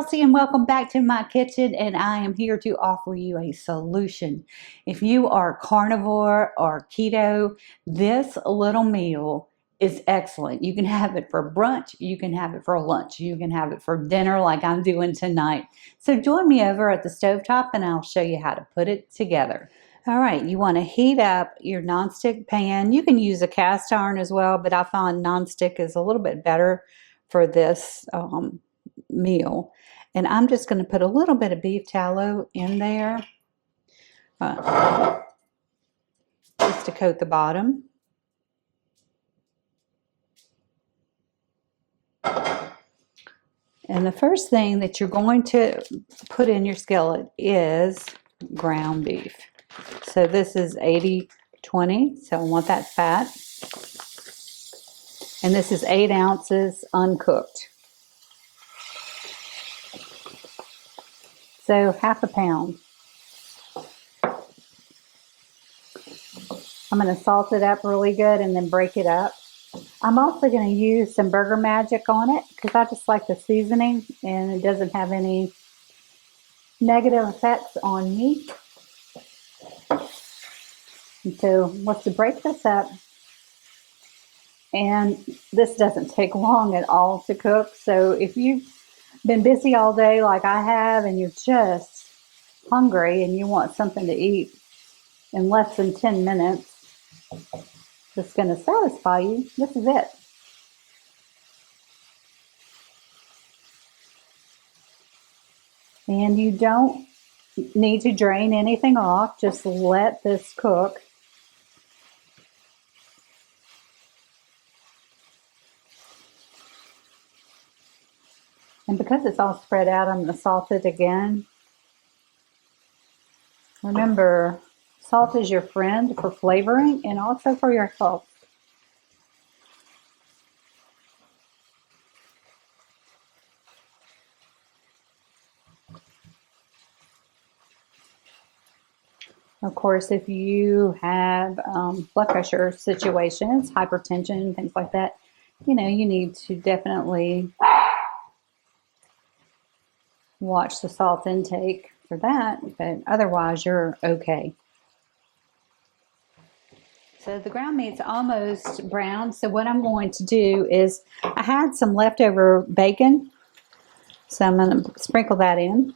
Charlsie and welcome back to my kitchen, and I am here to offer you a solution. If you are carnivore or keto, this little meal is excellent. You can have it for brunch, you can have it for lunch, you can have it for dinner like I'm doing tonight. So join me over at the stovetop and I'll show you how to put it together. All right, you want to heat up your nonstick pan. You can use a cast iron as well, but I find nonstick is a little bit better for this meal. And I'm just going to put a little bit of beef tallow in there just to coat the bottom. And the first thing that you're going to put in your skillet is ground beef. So this is 80-20, so I want that fat. And this is 8 ounces uncooked. So half a pound. I'm going to salt it up really good and then break it up. I'm also going to use some Burger Magic on it because I just like the seasoning and it doesn't have any negative effects on me. And so let's break this up. And this doesn't take long at all to cook. So if you've been busy all day like I have and you're just hungry and you want something to eat in less than 10 minutes that's going to satisfy you, this is it. And you don't need to drain anything off, just let this cook. And because it's all spread out, I'm going to salt it again. Remember, salt is your friend for flavoring and also for your health. Of course, if you have blood pressure situations, hypertension, things like that, you need to definitely watch the salt intake for that, but otherwise you're okay. So the ground meat's almost brown. So what I'm going to do is, I had some leftover bacon, so I'm going to sprinkle that in.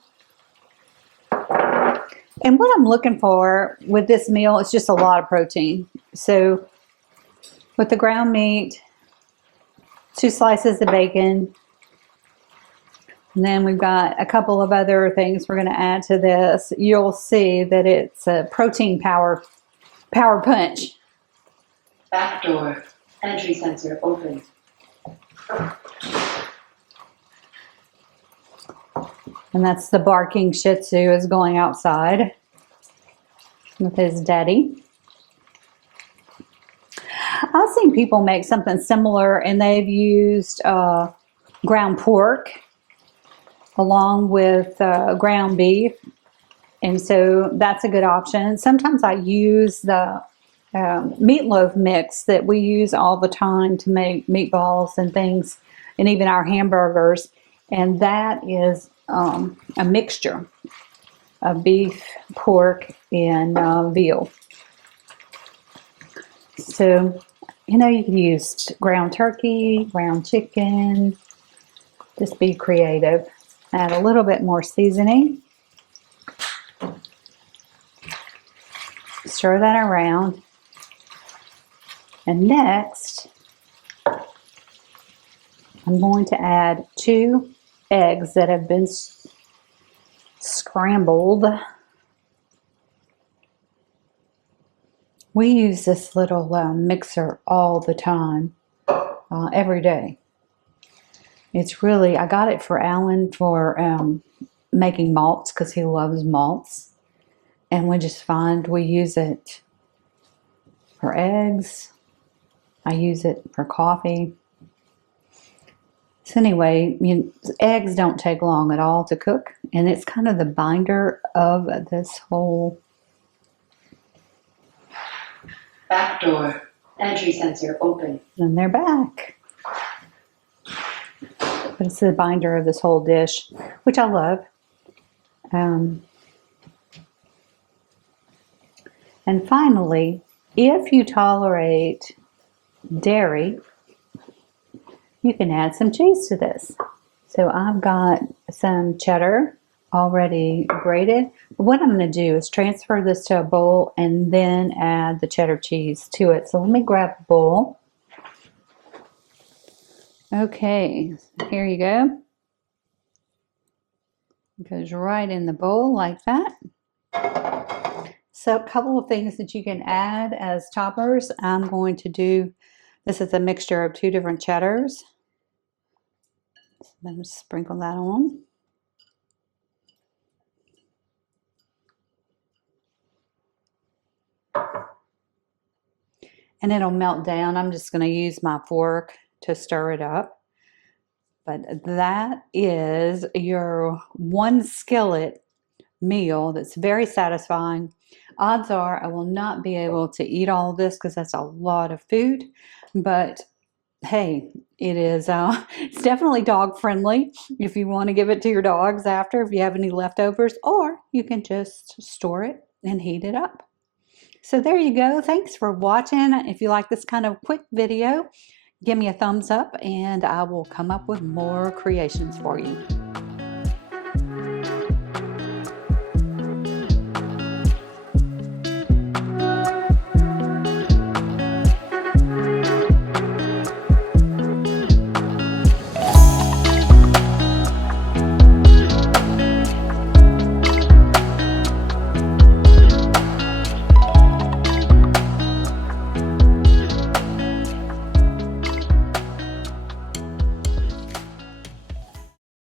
And what I'm looking for with this meal is just a lot of protein. So with the ground meat, 2 slices of bacon, and then we've got a couple of other things we're going to add to this. You'll see that it's a protein power punch. Back door, entry sensor open. And that's the barking Shih Tzu is going outside with his daddy. I've seen people make something similar and they've used ground pork along with ground beef. And so that's a good option. Sometimes I use the meatloaf mix that we use all the time to make meatballs and things, and even our hamburgers. And that is a mixture of beef, pork, and veal. So, you can use ground turkey, ground chicken, just be creative. Add a little bit more seasoning. Stir that around. And next, I'm going to add 2 eggs that have been scrambled. We use this little mixer all the time, every day. It's really, I got it for Alan for making malts because he loves malts. And we just find we use it for eggs. I use it for coffee. So anyway, eggs don't take long at all to cook. And it's kind of the binder of this whole. Back door, entry sensor open. And they're back. but it's the binder of this whole dish, which I love. And finally, if you tolerate dairy, you can add some cheese to this. So I've got some cheddar already grated. What I'm going to do is transfer this to a bowl and then add the cheddar cheese to it. So let me grab a bowl. Okay, here you go. It goes right in the bowl like that. So a couple of things that you can add as toppers. I'm going to do, this is a mixture of 2 different cheddars. So I'm going to sprinkle that on. And it'll melt down. I'm just going to use my fork to stir it up. But that is your 1 skillet meal that's very satisfying. Odds are I will not be able to eat all of this because that's a lot of food, but hey, it is it's definitely dog friendly if you want to give it to your dogs after, if you have any leftovers, or you can just store it and heat it up. So there you go. Thanks for watching. If you like this kind of quick video, give me a thumbs up and I will come up with more creations for you.